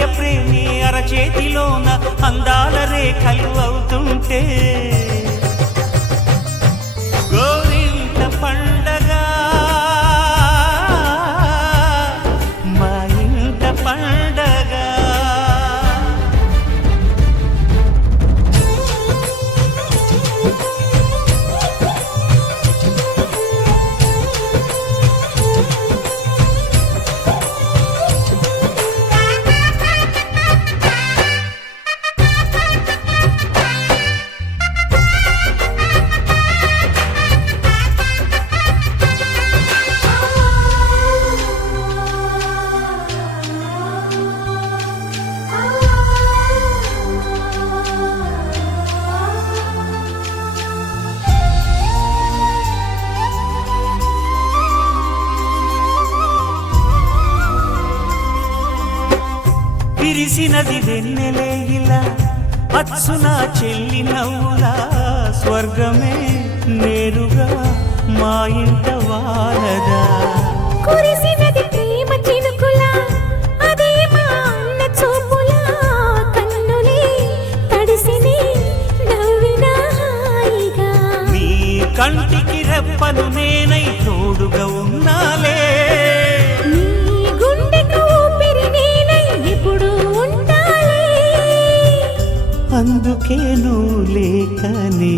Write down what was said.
అన్నయ్య ప్రేమి అరచేతిలోన అందాల రేఖలు అవుతుంటే గోరింట పండగ మా ఇంట పండగ. విరిసినది వెన్నెలే ఇలా అచ్చున చెల్లి నవ్వులా స్వర్గమే నేరుగా మా ఇంట వారదా. కురిసినది ప్రేమ చినుకులా అదే మా అన్న చూపులా కన్నులే తడిసిని నవ్వినా హాయిగా. నీ కంటికి రెప్పను నేనై తోడుగా ఉన్నాలే. నీ గుండెకు ఊపిరి నేనై ఎప్పుడు ఉంటాలే. అందుకే నువ్వు లేకనే